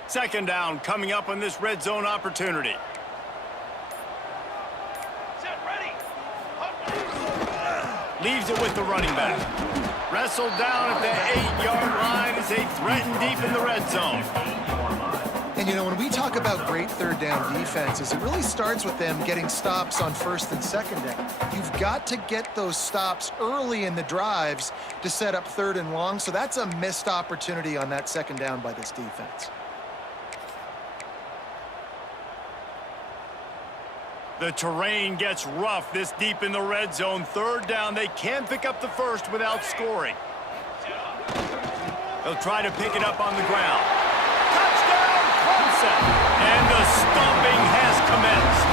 Second down coming up on this red zone opportunity. Set, ready. Leaves it with the running back. Wrestled down at the 8-yard line as they threaten deep in the red zone. And, you know, when we talk about great third down defenses, it really starts with them getting stops on first and second down. You've got to get those stops early in the drives to set up third and long, so that's a missed opportunity on that second down by this defense. The terrain gets rough this deep in the red zone. Third down, they can pick up the first without scoring. They'll try to pick it up on the ground. Touchdown, Clemson! And the stomping has commenced.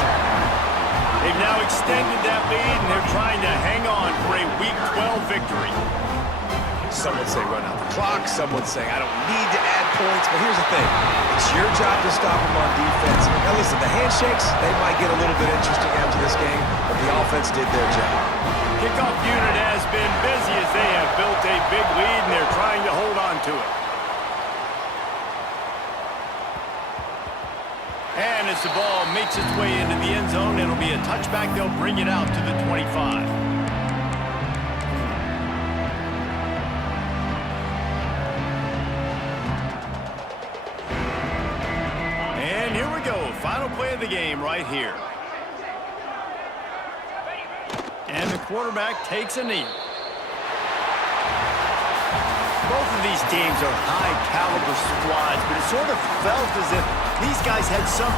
They've now extended that lead, and they're trying to hang on for a Week 12 victory. Some would say run out the clock. Some would say I don't need to add points. But here's the thing. It's your job to stop them on defense. Now listen, the handshakes, they might get a little bit interesting after this game, but the offense did their job. Kickoff unit has been busy as they have built a big lead, and they're trying to hold on to it. And as the ball makes its way into the end zone, it'll be a touchback. They'll bring it out to the 25. Final play of the game right here. And the quarterback takes a knee. Both of these teams are high-caliber squads, but it sort of felt as if these guys had some